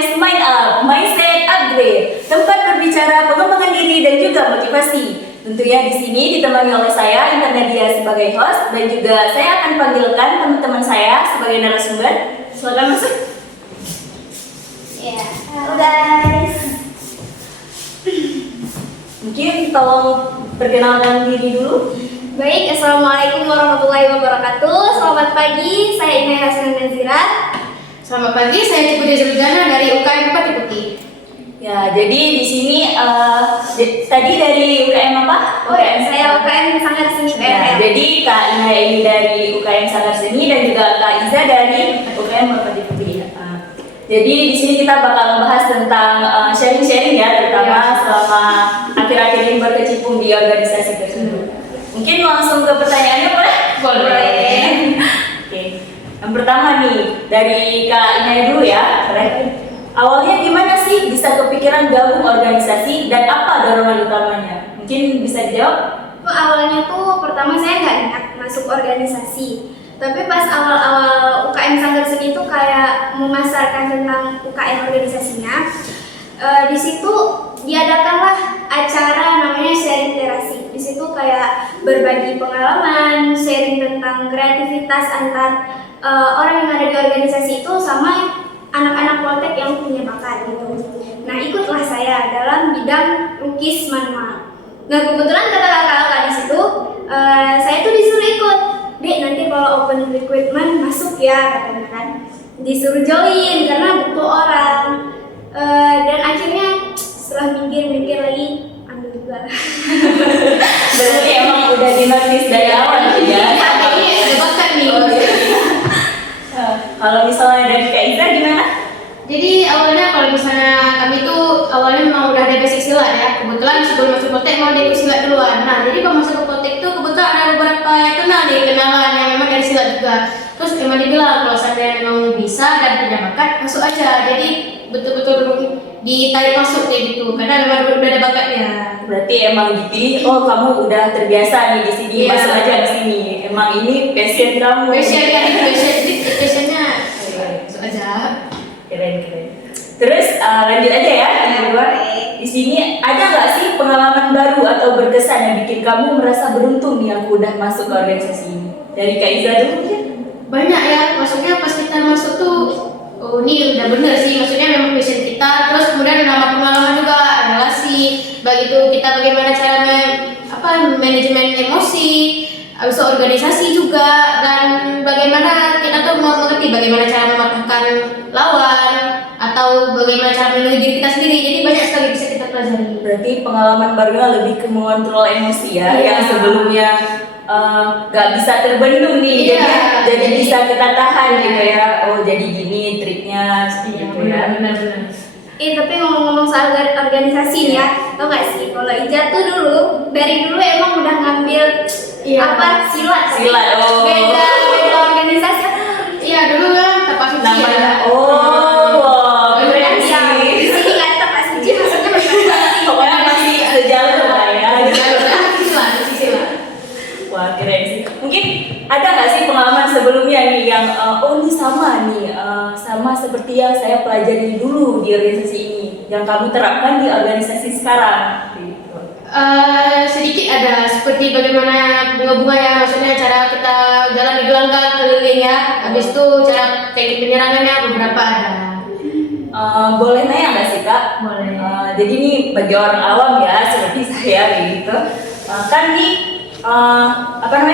podcast Mind Up, Mindset Upgrade, tempat berbicara pengembangan diri dan juga motivasi. Tentunya di sini ditemani oleh saya, Intan Nadia sebagai host, dan juga saya akan panggilkan teman-teman saya sebagai narasumber. Silakan masuk. Ya, halo guys. Mungkin tolong perkenalkan diri dulu. Baik, assalamualaikum warahmatullahi wabarakatuh. Selamat pagi, saya Inaya Hasan Nazira. Selamat pagi, saya Cipudia Zulgana dari UKM Pati Putih. Ya, jadi di sini tadi dari UKM apa? Oh ya, saya UKM Sanggar Seni Nah, PNL. jadi Kak Inaya ini dari UKM Sanggar Seni dan juga Kak Iza dari UKM Merpati Putih. Jadi di sini kita bakal membahas tentang sharing-sharing ya, terutama selama akhir-akhir ini berkecimpung di organisasi tersebut. Mungkin langsung ke pertanyaannya boleh? Boleh. Oke. Yang pertama nih dari Kak Inaya dulu ya. Awalnya gimana sih bisa kepikiran gabung organisasi dan apa dorongan utamanya? Mungkin bisa dijawab? Awalnya tuh pertama saya nggak niat masuk organisasi. Tapi pas awal-awal UKM Sanggar Seni itu kayak memasarkan tentang UKM organisasinya. Di situ diadakanlah acara namanya sharing terasi. Di situ kayak berbagi pengalaman, sharing tentang kreativitas antar orang yang ada di organisasi itu sama anak-anak Poltek yang punya bakat gitu. Nah, ikutlah saya dalam bidang lukis manual. Nah, kebetulan kata kakak-kakak di situ, saya tuh disuruh ikut. Dek, nanti kalau open recruitment masuk ya, katanya kan. Disuruh join karena butuh orang. Dan akhirnya setelah mikir-mikir lagi, ambil juga. Berarti emang udah dinotis dari awal gitu ya? Ini ada bakat nih. Kalau misalnya dari Kak Iza gimana? Jadi awalnya kalau misalnya kami tuh awalnya memang udah ada basic silat ya. Kebetulan sebelum masuk Poltek mau ikut silat duluan. Nah, jadi kalau masuk ke Poltek tuh kebetulan ada beberapa yang kenalan yang memang dari silat juga. Terus emang dibilang kalau saya memang bisa dan punya bakat masuk aja. Jadi betul-betul ditarik masuk kayak gitu karena memang udah ada bakatnya. Berarti emang dipilih, oh kamu udah terbiasa nih di sini, Iya. masuk aja ke sini. Emang ini passion kamu. Passionnya masuk aja. Keren. Terus lanjut aja ya yang kedua. Di sini ada nggak sih pengalaman baru atau berkesan yang bikin kamu merasa beruntung nih aku udah masuk ke organisasi ini? Dari Kak Iza dulu mungkin? Banyak ya, maksudnya pas kita masuk tuh oh ini udah bener sih, maksudnya memang passion kita. Terus kemudian nambah pengalaman juga, relasi, begitu kita bagaimana cara manajemen emosi, habis itu organisasi juga, dan bagaimana kita tuh mau mengerti bagaimana cara mematahkan lawan atau bagaimana cara melindungi diri kita sendiri. Jadi banyak sekali bisa kita pelajari. Berarti pengalaman barunya lebih ke mengontrol emosi ya, Iya. yang sebelumnya nggak bisa terbendung nih, Iya. jadi bisa kita tahan gitu ya. Oh jadi gini triknya seperti itu ya. Benar. Tapi ngomong-ngomong soal organisasi nih ya, tau gak sih kalau Ija tuh dari dulu emang udah ngambil silat. Oh. Beda organisasi. Iya dulu kan tapak suci Namanya ya. keren Di sih. sini kan tapak suci maksudnya organisasi. Pokoknya masih sejalur lah ya. Sila. Wah keren sih. Mungkin ada nggak sih pengalaman sebelumnya nih yang oh ini sama nih sama seperti yang saya pelajari dulu di organisasi ini yang kamu terapkan di organisasi sekarang. Gitu. Sedikit ada seperti bagaimana bunga-bunga ya, maksudnya cara kita jalan di gelanggang keliling ya. Habis itu cara teknik penyerangannya beberapa ada. Boleh nanya nggak sih Kak? Boleh. Jadi ini bagi orang awam ya seperti saya gitu. Kan nih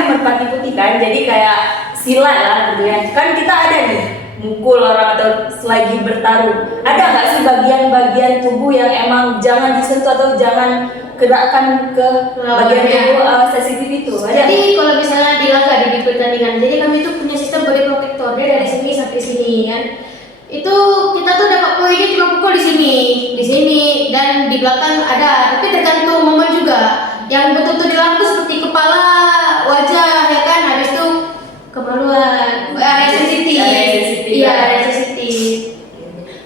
Merpati Putih kan, jadi kayak silat lah gitu ya. Kan kita ada nih mukul orang atau selagi bertarung. Ada nggak sih bagian-bagian tubuh yang emang jangan disentuh atau jangan gerakkan ke bagian tubuh sensitif itu? Ada? Jadi kalau misalnya di laga di pertandingan, jadi kami itu punya sistem body protector, dia dari sini sampai sini kan. Itu kita tuh dapat poinnya cuma pukul di sini dan di belakang ada, tapi tergantung momen juga. Yang betul-betul dilakukan seperti kepala, wajah ya kan, habis itu kemaluan, area sensitif. Iya, area sensitif.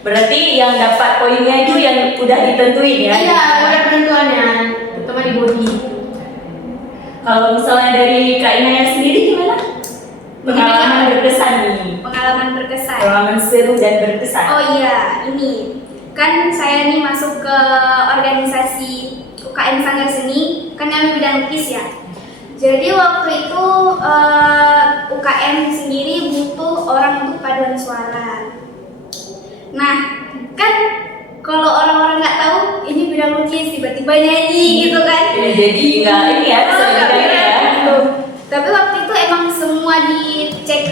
Berarti yang dapat poinnya itu yang udah ditentuin ya? Iya, ada penentuannya, terutama di body. Kalau misalnya dari Kak Inaya sendiri gimana? Pengalaman berkesan nih. Pengalaman berkesan. Pengalaman seru dan berkesan. Oh iya, ini kan saya nih masuk ke organisasi UKM Sanggar Seni, kan kami bidang lukis ya. Jadi waktu itu UKM sendiri butuh orang untuk paduan suara. Nah, kan kalau orang-orang nggak tahu ini bidang lukis, tiba-tiba nyanyi gitu kan? Ya, jadi nggak ini ya, Nggak sebenarnya berat ya. gitu. Tapi waktu itu emang semua dicek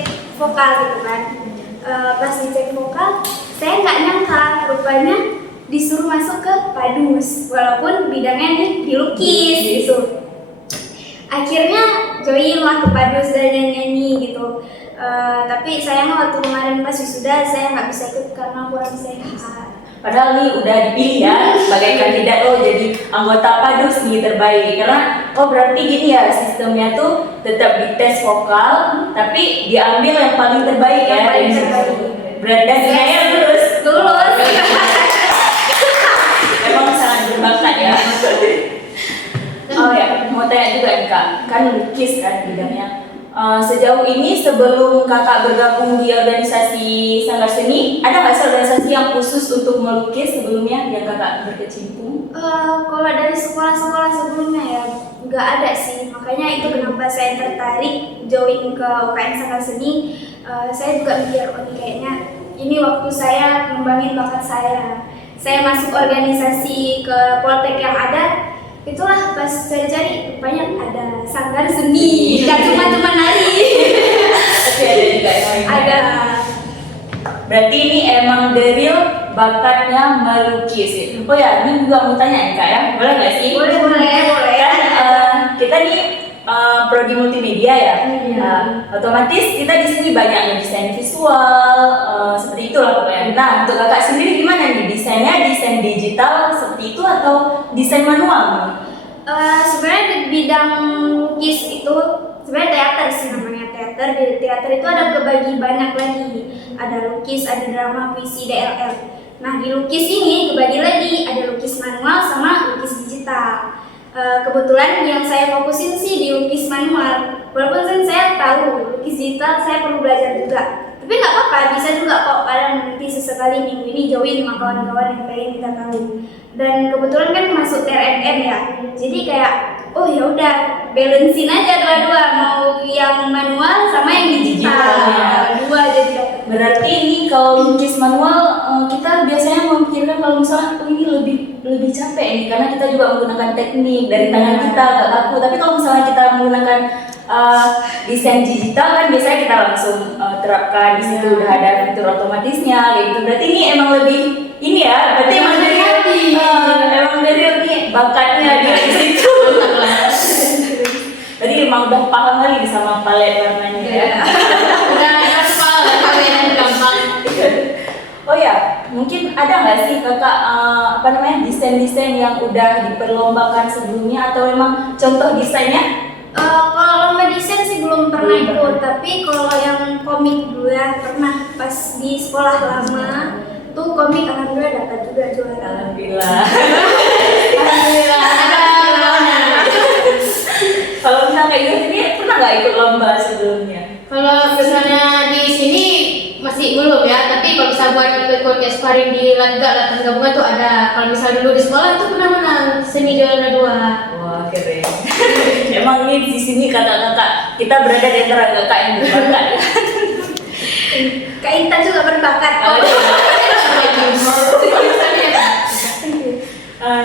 vokal gitu kan. Pas dicek vokal, saya nggak nyangka rupanya disuruh masuk ke padus, walaupun bidangnya nih dilukis gitu. Akhirnya join lah ke padus dan nyanyi gitu. Tapi sayangnya waktu kemarin pas wisuda saya nggak bisa ikut karena kurang sehat. Padahal nih udah dipilih ya sebagai kandidat jadi anggota padus nih terbaik, karena berarti gini ya sistemnya tuh tetap dites vokal tapi diambil yang paling terbaik ya. Yang paling dari terbaik. situ. Berat saya lulus. Emang sangat berbakat ya. Oh ya, mau tanya juga nih Kak, kan lukis kan bidangnya. Sejauh ini sebelum kakak bergabung di organisasi Sanggar Seni, ada nggak sih organisasi yang khusus untuk melukis sebelumnya yang kakak berkecimpung? Kalau dari sekolah-sekolah sebelumnya ya nggak ada sih, makanya itu kenapa saya tertarik join ke UKM Sanggar Seni. Saya juga mikir kayaknya ini waktu saya ngembangin bakat saya. Saya masuk organisasi ke Poltek yang ada. Itulah pas saya cari banyak ada Sanggar Seni, nggak cuma nari. Tapi ada juga yang lain. Ada. Berarti ini emang the real bakatnya melukis ya. Oh ya, ini juga mau tanya nih Kak ya, boleh nggak sih? Boleh. Kan kita nih prodi multimedia ya. Iya. Otomatis kita di sini banyak desain visual, seperti itulah pokoknya. Nah, untuk kakak sendiri gimana nih desainnya? Desain digital seperti itu atau desain manual? Sebenarnya di bidang lukis itu sebenarnya teater sih namanya teater. Di teater itu ada kebagi banyak lagi. Ada lukis, ada drama, puisi, DLL. Nah di lukis ini kebagi lagi ada lukis manual sama lukis digital. Kebetulan yang saya fokusin sih di lukis manual. Walaupun kan saya tahu lukis digital saya perlu belajar juga. Tapi nggak apa-apa, bisa juga kok kadang nanti sesekali minggu ini join sama kawan-kawan yang pengen kita tahu. Dan kebetulan kan masuk TRNM ya, jadi kayak oh ya udah balancein aja dua-dua, mau yang manual sama yang digital. Dua jadi dapat. Berarti ini kalau lukis manual kita biasanya memikirkan kalau misalnya ini lebih capek ini karena kita juga menggunakan teknik dari tangan kita gak kaku. Tapi kalau misalnya kita menggunakan desain digital kan biasanya kita langsung terapkan di situ udah ada fitur otomatisnya kayak gitu. Berarti ini emang lebih ini ya, berarti emang dari ini bakatnya dia di situ. Berarti emang udah paham kali sama palet warnanya ya. Udah hafal lah kalian gampang. Oh ya, mungkin ada nggak sih kakak desain-desain yang udah diperlombakan sebelumnya atau memang contoh desainnya? Kalau lomba desain sih belum pernah ikut, tapi kalau yang komik dulu ya pernah pas di sekolah lama tuh komik alhamdulillah dapat juga juara. Alhamdulillah. Alhamdulillah. Kalau misalnya kayak gitu ini pernah nggak ikut lomba sebelumnya? Kalau misalnya di sini masih belum ya, tapi kalau bisa buat ikut kayak sparring di latihan gabungan tuh ada. Kalau misal dulu di sekolah itu pernah menang seni juara 2. Wah keren. Emang nih di sini kakak-kakak kita berada di antara kakak yang berbakat. Kak Intan juga berbakat.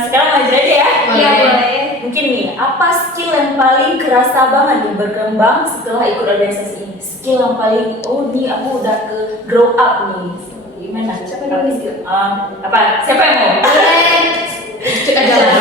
Sekarang lanjut aja ya. Iya boleh. Mungkin nih, apa skill yang paling kerasa banget nih berkembang setelah ikut organisasi ini? Skill yang paling, nih aku udah ke grow up nih. Gimana? Siapa yang skill? Siapa yang mau? Cek aja lah.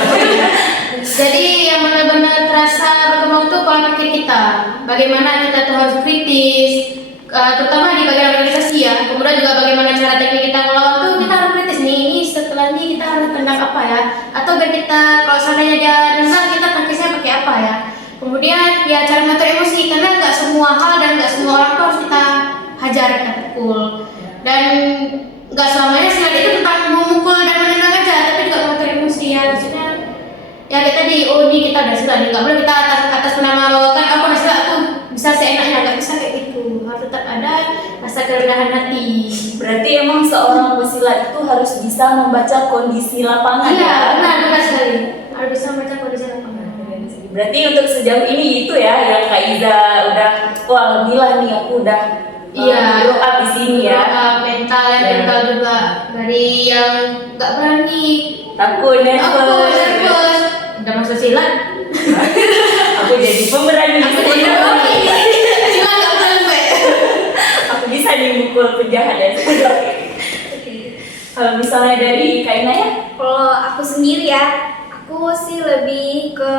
Jadi yang benar-benar terasa berkembang tuh pola pikir kita. Bagaimana kita tuh harus kritis, terutama di bagian organisasi ya. Kemudian juga bagaimana cara teknik kita melawan tuh kita harus kritis nih. Ini setelah ini kita harus tendang apa ya? Atau biar kita kalau seandainya dia nendang kita tangkisnya pakai apa ya? Kemudian ya cara ngatur emosi karena nggak semua hal dan nggak semua orang tuh harus kita hajar, kita pukul. Dan nggak selamanya silat itu tentang memukul dan menendang aja, tapi juga ngatur emosi ya. Maksudnya ya kayak tadi, ini kita udah silat, nggak boleh kita atas nama bawakan aku udah silat tuh bisa seenaknya, nggak bisa kayak gitu. kerendahan hati. Berarti emang seorang pesilat itu harus bisa membaca kondisi lapangan Iya, ya. benar sekali. Harus bisa membaca kondisi lapangan. Berarti untuk sejauh ini itu ya yang Kak Iza udah, wah alhamdulillah nih aku udah grow up di sini ya. Mental ya, Ya. mental juga dari yang nggak berani, Takut, nervous. udah masuk silat. Aku jadi pemberani. Aku jadi berani. Silat nggak sampai. Aku bisa dimukul penjahat ya. Kalau misalnya dari Kak Ina ya? Kalau aku sendiri ya, aku sih lebih ke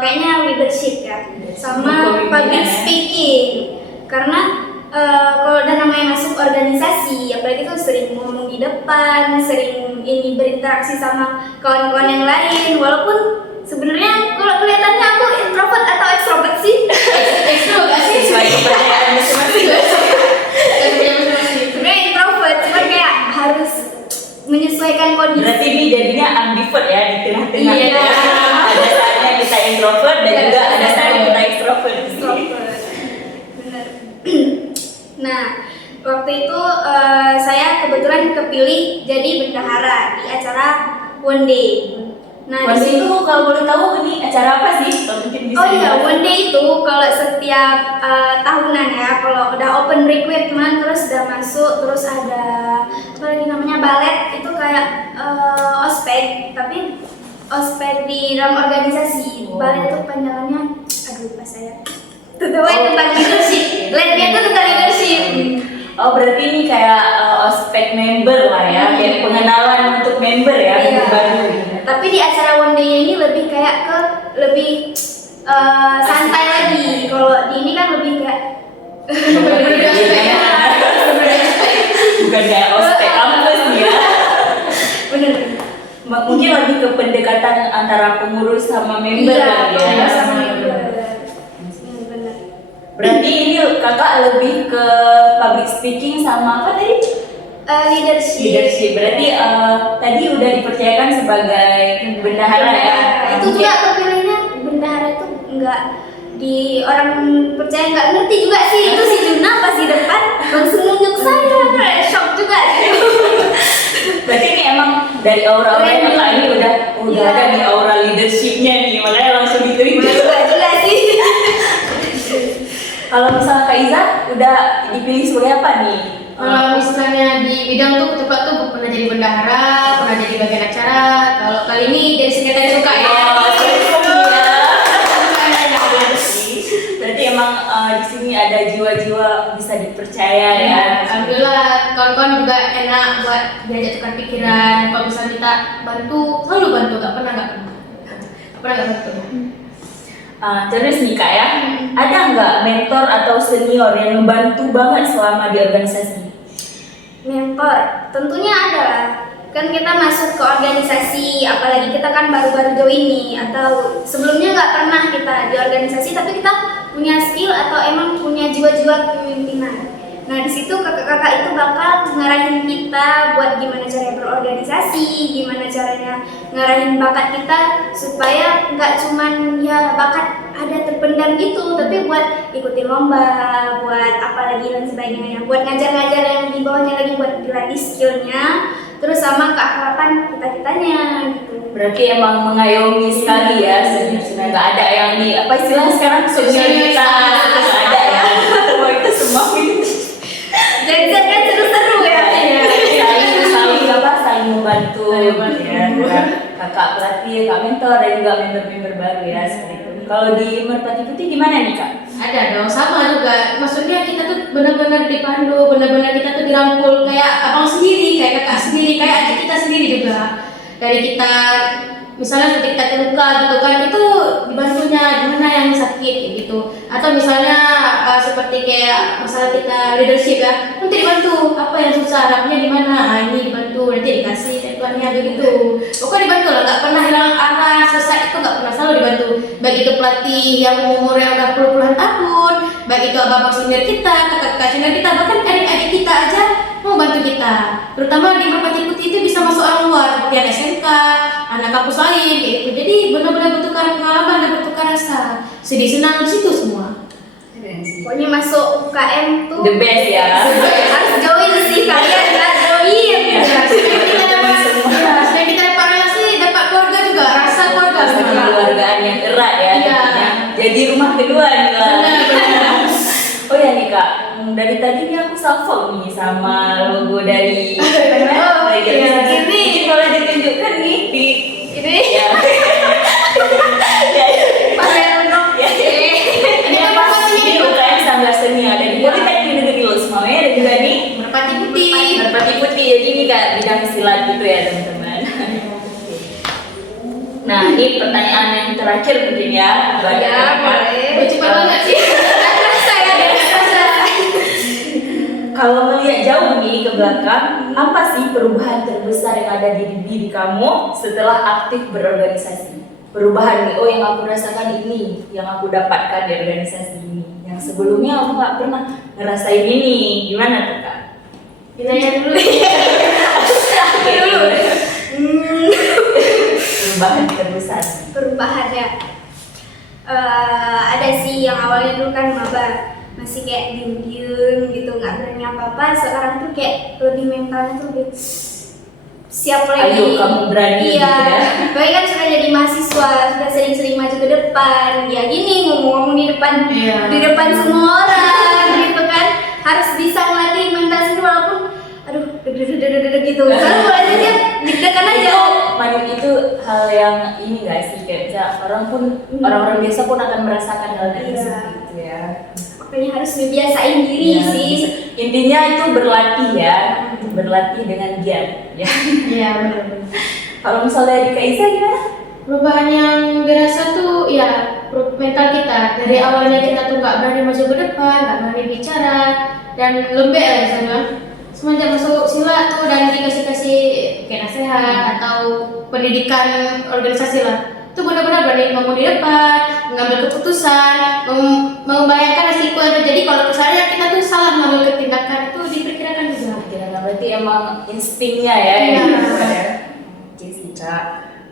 kayaknya leadership ya, sama public speaking. Karena kalau udah namanya masuk organisasi, apalagi tuh sering ngomong di depan, sering ini berinteraksi sama kawan-kawan yang lain. Walaupun sebenarnya kalau kelihatannya aku introvert atau extrovert sih? Extrovert nggak sih? Sesuai kepercayaan masing-masing. Sebenarnya introvert, cuma kayak harus menyesuaikan kondisi. Berarti ini jadinya ambivert ya di tengah-tengah. Iya. Ya. Ada saatnya kita introvert dan juga ada saatnya kita extrovert. Benar. Nah, waktu itu saya kebetulan kepilih jadi bendahara di acara One Day. Nah, One di Day situ itu kalau boleh tahu ini acara apa sih? Kalau mungkin bisa. oh iya, One Day itu kalau setiap tahunan ya, kalau udah open recruitment terus udah masuk, terus ada apa lagi namanya balet, itu kayak ospek, tapi ospek di dalam organisasi. Balet itu panjangannya, aduh lupa saya. Tujuannya tentang leadership. Letnya itu tentang leadership. Oh berarti ini kayak ospek member lah ya, kayak pengenalan untuk member ya, Iya. member baru. Tapi di acara One Day ini lebih kayak ke lebih santai lagi. Kalau di ini kan lebih kayak Bukan kayak ospek kampus nih ya. bener. Mungkin lebih ke pendekatan antara pengurus sama member Iya, kali ya. sama member. Bener. Berarti ini kakak lebih ke public speaking sama apa tadi? Leadership. Leadership. Berarti tadi udah dipercayakan sebagai bendahara ya. Itu juga kepilihnya bendahara itu enggak di orang percaya nggak ngerti juga sih, itu si Juna pas di depan langsung nunjuk saya, shock juga. Berarti ini emang dari aura-aura yang kakak ini udah Iya. ada di aura leadershipnya nih, makanya langsung diterima. Juga juga sih. Kalau misalnya Kak Iza udah dipilih sebagai apa nih? Kalau misalnya di bidang tuh tepat tuh pernah jadi bendahara, pernah jadi bagian acara. Kalau kali ini jadi sekretaris suka ya. Berarti emang di sini ada jiwa-jiwa bisa dipercaya ya. Alhamdulillah kawan-kawan juga enak buat diajak tukar pikiran. Kalau misalnya kita bantu, selalu bantu, nggak pernah nggak bantu. Terus nih Kak ya, ada nggak mentor atau senior yang membantu banget selama di organisasi? Mentor, tentunya ada lah. Kan kita masuk ke organisasi, apalagi kita kan baru-baru join nih, atau sebelumnya nggak pernah kita di organisasi, tapi kita punya skill atau emang punya jiwa-jiwa kepemimpinan. Nah di situ kakak-kakak itu bakal ngarahin kita buat gimana caranya berorganisasi, gimana caranya ngarahin bakat kita supaya nggak cuman ya bakat ada terpendam gitu, tapi buat ikutin lomba, buat apa lagi dan sebagainya, buat ngajar-ngajar yang di bawahnya lagi buat dilatih skillnya, terus sama keakraban kita-kitanya gitu. Berarti emang mengayomi sekali ya senior-senior, nggak ada yang di apa istilahnya sekarang senioritas, nggak ada ya. Wah itu semua gitu. Jadi kan seru-seru ya. saling apa saling membantu ya. Kakak pelatih, kakak mentor dan juga member-member baru ya seperti itu. Kalau di Merpati Putih gimana nih Kak? Ada dong, sama juga. Maksudnya kita tuh benar-benar dipandu, benar-benar kita tuh dirangkul kayak abang sendiri, kayak kakak sendiri, kayak adik kita sendiri juga. Dari kita, misalnya seperti kita terluka gitu kan, itu dibantunya gimana yang sakit kayak gitu. Atau misalnya seperti kayak masalah kita leadership ya, nanti dibantu apa yang susah, harapnya di mana, ini dibantu, nanti dikasih tentuannya begitu. Pokoknya dibantu lah, nggak pernah hilang arah, sesat itu nggak pernah, selalu dibantu. Baik itu pelatih yang umurnya udah puluhan tahun, baik itu abang-abang senior kita, kakak-kakak senior kita, bahkan adik-adik kita aja mau bantu kita. Terutama di Merpati Putih itu bisa masuk orang luar seperti anak SMK, anak kampus lain kayak gitu. Jadi benar-benar bertukar pengalaman dan bertukar rasa, sedih senang di situ semua. Keren sih. Pokoknya masuk UKM tuh The best ya. harus join sih, kalian nggak join. Kita dapat selain kita dapat relasi, dapat keluarga juga, rasa keluarga. Keluargaan yang erat ya. Iya. Jadi rumah kedua nih lah. Benar. Oh ya nih Kak, dari tadi nih aku salvo nih sama logo dari Oh, dari iya. organisasi. Ini. Mungkin boleh ditunjukkan nih di Ini ya. Ya, ya. pamer dong. Ya. Ini apa? Ini UKM Sanggar Seni ada di Politeknik Negeri Losmawe dan juga nih Merpati putih. Merpati Putih. Jadi ini kayak bidang silat gitu ya teman-teman. Nah ini pertanyaan yang terakhir mungkin ya. buat Ya, Kakak. boleh. Cepat banget sih. Saya rasa. Kalau melihat jauh nih ke belakang, apa sih perubahan terbesar yang ada di diri kamu setelah aktif berorganisasi? Perubahan nih, oh yang aku rasakan ini, yang aku dapatkan di organisasi ini. Yang sebelumnya aku nggak pernah ngerasain ini. Gimana tuh Kak? Ditanya dulu. Oke, dulu. Perubahan terbesar. Perubahan ya. Ada sih yang awalnya dulu kan maba masih kayak diem-diem gitu, nggak berani apa-apa. Sekarang tuh kayak lebih mentalnya tuh lebih siap lagi. Ayo kamu berani Iya, gitu ya. baik kan sudah jadi mahasiswa, sudah sering-sering maju ke depan. Ya gini ngomong-ngomong di depan, Iya. di depan semua orang gitu kan. Harus bisa ngelatih mental sendiri walaupun aduh deg-deg gitu. Soalnya mulai aja deg-degan aja. Itu hal yang ini nggak sih kayak misalnya orang-orang biasa pun akan merasakan hal yang Iya. seperti itu ya. Makanya harus ngebiasain diri Ya, sih. bisa. Intinya itu berlatih ya, berlatih dengan giat ya. Iya benar. Kalau misalnya di Kaisa gimana? Perubahan yang dirasa tuh ya mental kita dari awalnya kita tuh nggak berani masuk ke depan, nggak berani bicara dan lembek lah misalnya. Semenjak masuk silat tuh dan dikasih kayak nasihat atau pendidikan organisasi lah, itu benar-benar berani ngomong di depan, mengambil keputusan, membayangkan resiko yang terjadi kalau misalnya kita tuh salah mengambil tindakan itu diperkirakan juga. Kira-kira berarti emang instingnya ya. Iya. yang dibuat ya. Oke sih Kak.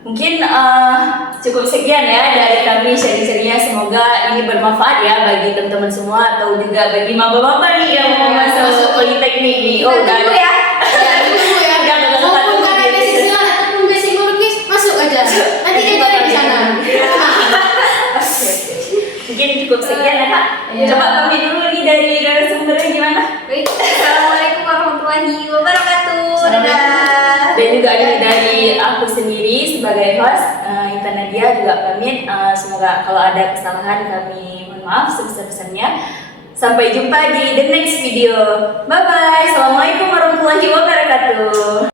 Mungkin cukup sekian ya dari kami sharing-sharingnya. Semoga ini bermanfaat ya bagi teman-teman semua atau juga bagi maba-maba nih yang mau masuk politeknik nih. Oh udah Tunggu ada. ya. Tunggu ya. Udah ada satu Maupun karena basic. basic silat ataupun basic melukis masuk aja. Nanti ajarin di sana. Mungkin cukup sekian ya Kak. Iya. Coba kami dulu nih dari narasumbernya gimana? Baik, assalamualaikum warahmatullahi wabarakatuh. Dadah. Dan juga ini dari aku sendiri sebagai host, Intan Nadia juga pamit. Semoga kalau ada kesalahan kami mohon maaf sebesar-besarnya. Sampai jumpa di the next video. Bye bye. Assalamualaikum warahmatullahi wabarakatuh.